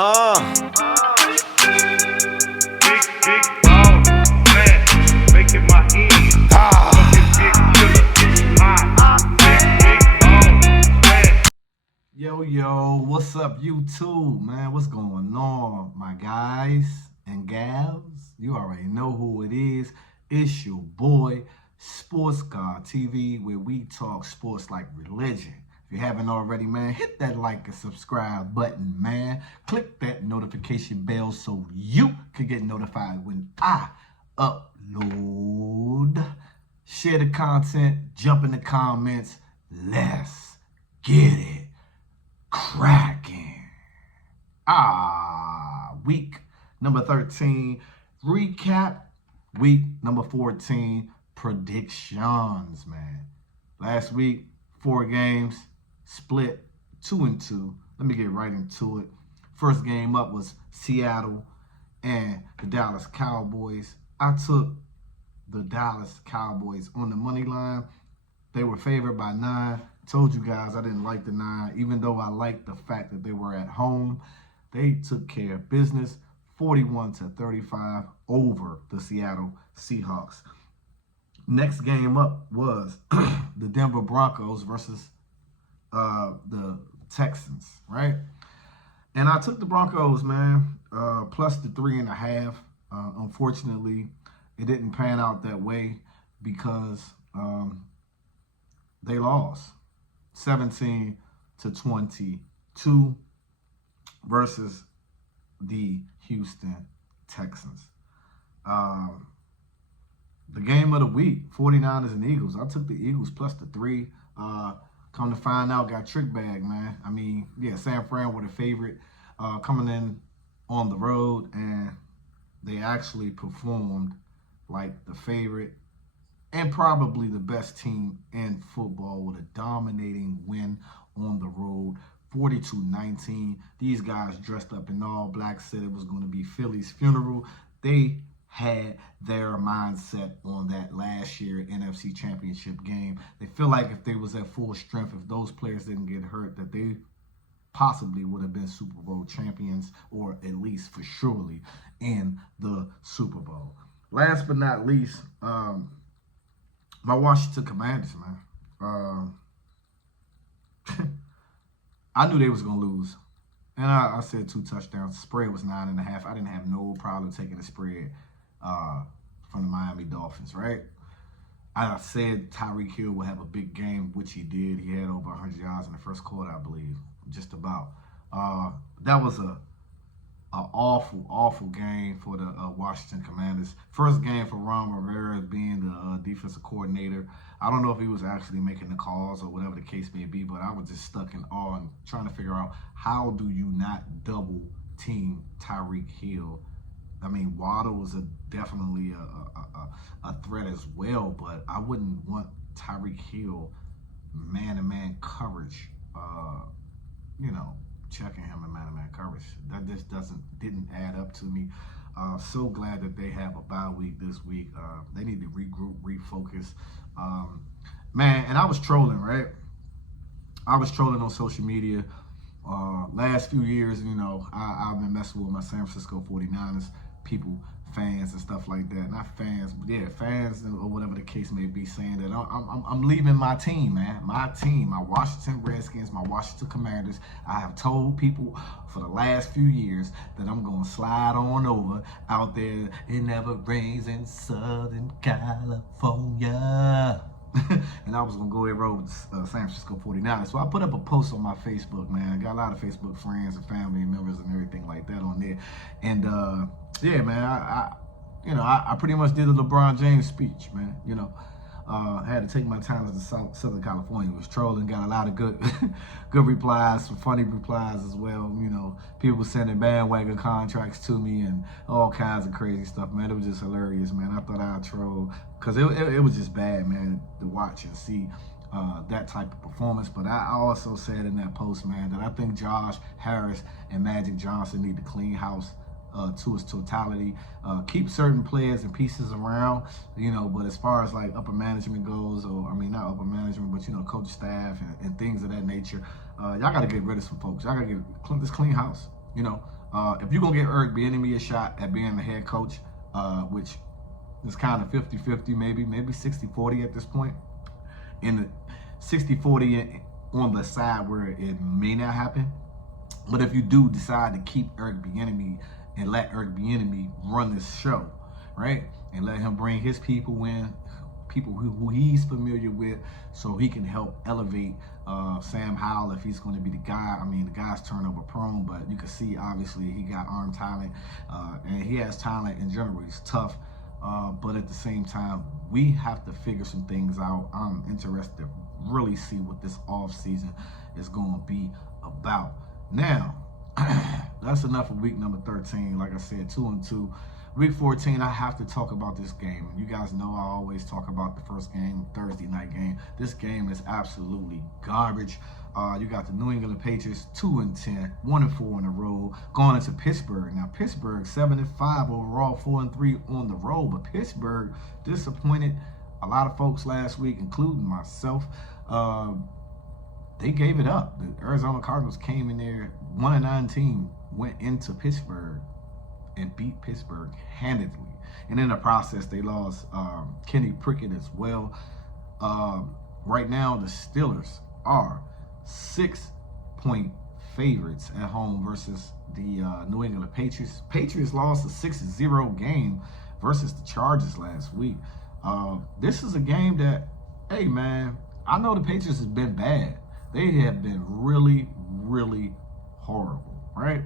Uh, Big ball, man, making my end. Fucking big killer, big ball, man. Yo, what's up, YouTube, man? What's going on, my guys and gals? You already know who it is. It's your boy, Sports God TV, where we talk sports like religion. If you haven't already, man, hit that like and subscribe button, man. Click that notification bell so you can get notified when I upload. Share the content, jump in the comments. Let's get it cracking. Week number 13 recap, week number 14 predictions, man. Last week, 4 games, split 2-2. Let me get right into it. First game up was Seattle and the Dallas Cowboys. I took the Dallas Cowboys on the money line. They were favored by 9. Told you guys I didn't like the 9, even though I liked the fact that they were at home. They took care of business, 41-35 over the Seattle Seahawks. Next game up was the Denver Broncos versus the Texans, right? And I took the Broncos, man, plus the 3.5. Unfortunately, it didn't pan out that way because they lost 17-22 versus the Houston Texans. The game of the week, 49ers and Eagles. I took the Eagles plus the 3. Come to find out, got trick bag, man. I mean, yeah, San Fran were the favorite coming in on the road, and they actually performed like the favorite and probably the best team in football with a dominating win on the road, 42-19. These guys dressed up in all black, said it was going to be Philly's funeral. They had their mindset on that last year NFC Championship game. They feel like if they was at full strength, if those players didn't get hurt, that they possibly would have been Super Bowl champions, or at least for surely in the Super Bowl. Last but not least, my Washington Commanders, man. I knew they was going to lose. And I said 2 touchdowns. The spread was 9.5. I didn't have no problem taking the spread from the Miami Dolphins, right? I said Tyreek Hill would have a big game, which he did. He had over 100 yards in the first quarter, I believe, just about. That was a awful game for the Washington Commanders. First game for Ron Rivera being the defensive coordinator. I don't know if he was actually making the calls or whatever the case may be, but I was just stuck in awe and trying to figure out, how do you not double team Tyreek Hill? I mean, Waddle was definitely a threat as well, but I wouldn't want Tyreek Hill man-to-man coverage, checking him in man-to-man coverage. That just didn't add up to me. So glad that they have a bye week this week. They need to regroup, refocus. Man, and I was trolling, right? I was trolling on social media. Last few years, I've been messing with my San Francisco 49ers people, fans and stuff like that. Not fans, but yeah, fans or whatever the case may be, saying that I'm leaving my team, man. My team, my Washington Redskins, my Washington Commanders. I have told people for the last few years that I'm going to slide on over out there. It never rains in Southern California. And I was going to go and roll with San Francisco 49ers. So I put up a post on my Facebook, man. I got a lot of Facebook friends and family members and everything like that on there. And, yeah, man, I pretty much did a LeBron James speech, man. I had to take my time to Southern California. Was trolling, got a lot of good good replies, some funny replies as well. People sending bandwagon contracts to me and all kinds of crazy stuff, man. It was just hilarious, man. I thought I'd troll because it was just bad, man, to watch and see that type of performance. But I also said in that post, man, that I think Josh Harris and Magic Johnson need to clean house to its totality. Keep certain players and pieces around, but as far as like upper management goes, or I mean not upper management, but coach staff and things of that nature, y'all got to get rid of some folks. Y'all got to get this clean house. If you're going to get Eric Bieniemy a shot at being the head coach, which is kind of 50-50, maybe 60-40 at this point, in the 60-40 on the side where it may not happen. But if you do decide to keep Eric Bieniemy and let Eric Bieniemy run this show, right, and let him bring his people in, people who he's familiar with, so he can help elevate Sam Howell if he's going to be the guy. I mean, the guy's turnover prone, but you can see obviously he got arm talent, and he has talent in general. He's tough. But at the same time, we have to figure some things out. I'm interested to really see what this off season is going to be about. Now, that's enough of week number 13. Like I said, 2-2. Week 14, I have to talk about this game. You guys know I always talk about the first game, Thursday night game. This game is absolutely garbage. You got the New England Patriots 2-10, 1-4 in a row, going into Pittsburgh. Now Pittsburgh 7-5 overall, 4-3 on the road. But Pittsburgh disappointed a lot of folks last week, including myself. They gave it up. The Arizona Cardinals came in there, 1-9 team, went into Pittsburgh and beat Pittsburgh handedly. And in the process, they lost Kenny Pickett as well. Right now, the Steelers are 6-point favorites at home versus the New England Patriots. Patriots lost a 6-0 game versus the Chargers last week. This is a game that, hey man, I know the Patriots have been bad. They have been really, really horrible, right?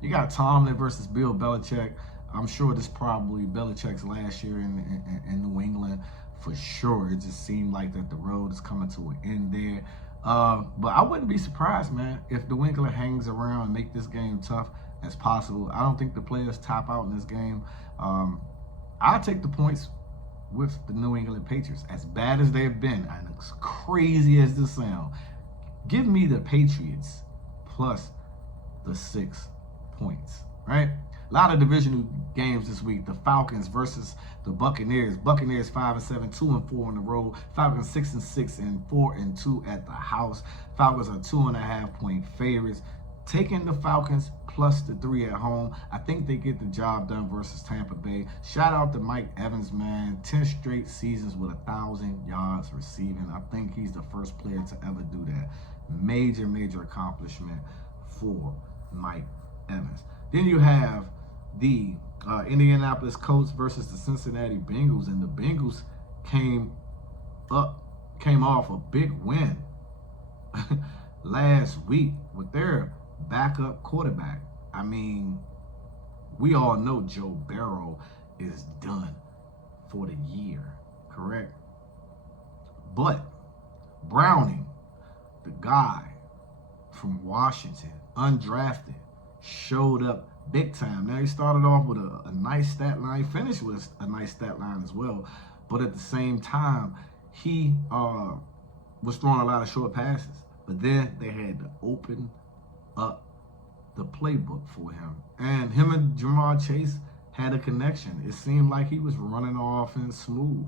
You got Tomlin versus Bill Belichick. I'm sure this probably Belichick's last year in New England for sure. It just seemed like that the road is coming to an end there. But I wouldn't be surprised, man, if New England hangs around and make this game tough as possible. I don't think the players top out in this game. I'll take the points with the New England Patriots. As bad as they've been, and as crazy as this sounds, give me the Patriots plus the 6 points, right? A lot of divisional games this week. The Falcons versus the Buccaneers. Buccaneers 5-7, 2-4 on the road. Falcons 6-6 and 4-2 at the house. Falcons are 2.5-point favorites. Taking the Falcons plus the 3 at home. I think they get the job done versus Tampa Bay. Shout out to Mike Evans, man. 10 straight seasons with 1,000 yards receiving. I think he's the first player to ever do that. Major, major accomplishment for Mike Evans. Then you have the Indianapolis Colts versus the Cincinnati Bengals, and the Bengals came off a big win last week with their backup quarterback. I mean, we all know Joe Burrow is done for the year, correct? But Browning, the guy from Washington, undrafted, showed up big time. Now, he started off with a nice stat line, finished with a nice stat line as well. But at the same time, he was throwing a lot of short passes. But then they had to open up the playbook for him. And him and Jamar Chase had a connection. It seemed like he was running the offense smooth.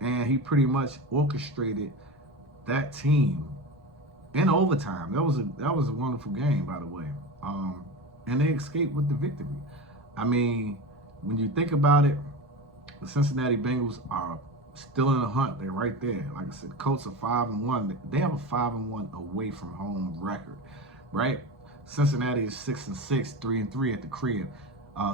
And he pretty much orchestrated that team in overtime. That was a wonderful game, by the way. And they escaped with the victory. I mean, when you think about it, the Cincinnati Bengals are still in the hunt. They're right there. Like I said, the Colts are 5-1. They have a 5-1 away from home record, right? Cincinnati is 6-6, 3-3 at the crib.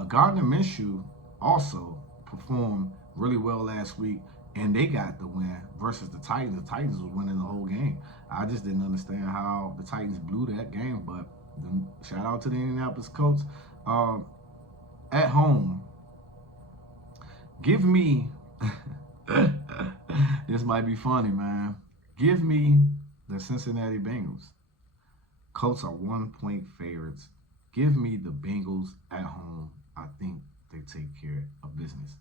Gardner Minshew also performed really well last week, and they got the win versus the Titans. The Titans was winning the whole game. I just didn't understand how the Titans blew that game, but shout out to the Indianapolis Colts. At home, give me, this might be funny, man. Give me the Cincinnati Bengals. Colts are 1-point favorites. Give me the Bengals at home. I think they take care of business.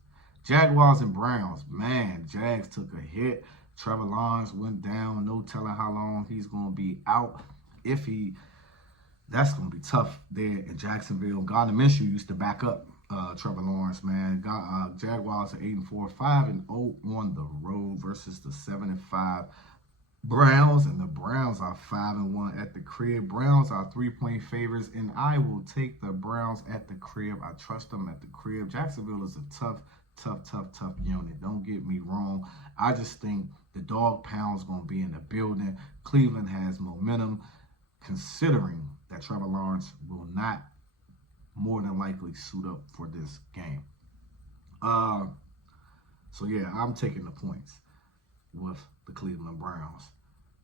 Jaguars and Browns. Man, Jags took a hit. Trevor Lawrence went down. No telling how long he's going to be out. That's going to be tough there in Jacksonville. Gardner Minshew used to back up Trevor Lawrence, man. Jaguars are 8-4, 5-0 on the road versus the 7-5 Browns, and the Browns are 5-1 at the crib. Browns are 3-point favorites, and I will take the Browns at the crib. I trust them at the crib. Jacksonville is a tough unit. Don't get me wrong. I just think the dog pound's going to be in the building. Cleveland has momentum, considering that Trevor Lawrence will not more than likely suit up for this game. So yeah, I'm taking the points with the Cleveland Browns.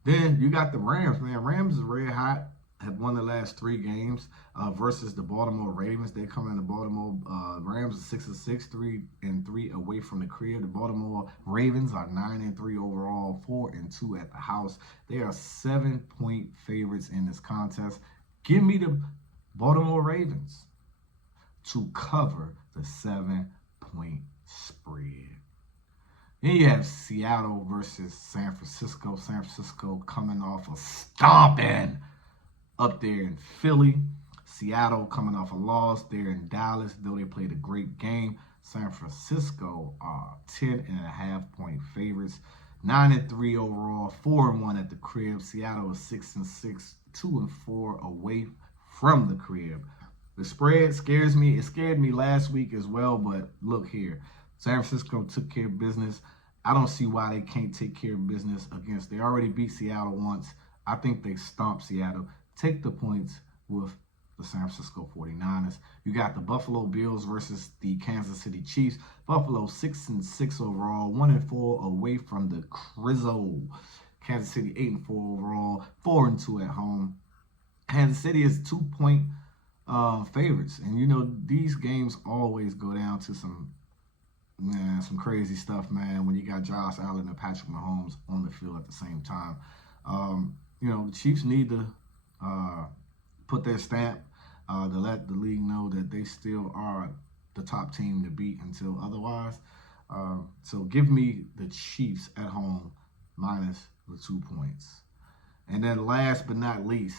Then you got the Rams, man. Rams is red hot. Have won the last 3 games versus the Baltimore Ravens. They come in the Baltimore Rams are 6-6, 3-3 away from the crib. The Baltimore Ravens are 9-3 overall, 4-2 at the house. They are 7-point favorites in this contest. Give me the Baltimore Ravens to cover the 7-point spread. Then you have Seattle versus San Francisco. San Francisco coming off a stomping up there in Philly. Seattle coming off a loss there in Dallas, though they played a great game. San Francisco are 10.5-point favorites. 9-3 overall, 4-1 at the crib. Seattle is 6-6, 2-4 away from the crib. The spread scares me. It scared me last week as well, but look here. San Francisco took care of business. I don't see why they can't take care of business against. They already beat Seattle once. I think they stomped Seattle. Take the points with the San Francisco 49ers. You got the Buffalo Bills versus the Kansas City Chiefs. Buffalo 6-6 overall, 1-4 away from the Crizzle. Kansas City 8-4 overall, 4-2 at home. Kansas City is 2-point favorites, and you know these games always go down to some crazy stuff, man. When you got Josh Allen and Patrick Mahomes on the field at the same time, you know the Chiefs need to put their stamp to let the league know that they still are the top team to beat until otherwise. So give me the Chiefs at home minus the 2 points. And then last but not least,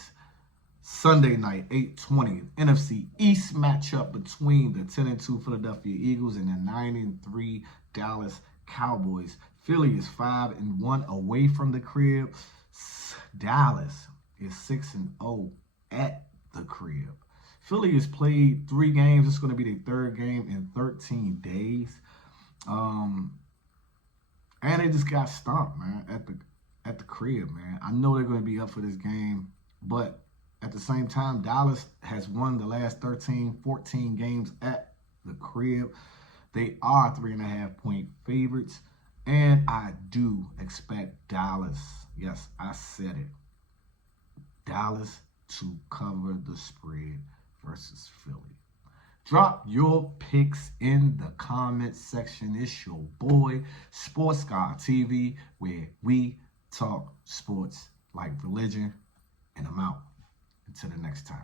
Sunday night, 8:20, NFC East matchup between the 10-2 Philadelphia Eagles and the 9-3 Dallas Cowboys. Philly is 5-1 away from the crib. Dallas is 6-0 at the crib. Philly has played 3 games. It's going to be their 3rd game in 13 days. And they just got stomped, man, at the crib, man. I know they're going to be up for this game, but at the same time, Dallas has won the last 14 games at the crib. They are 3.5-point favorites, and I do expect Dallas, yes, I said it, Dallas to cover the spread versus Philly. Drop your picks in the comment section. It's your boy, Sports Guy TV, where we talk sports like religion, and I'm out. Until the next time.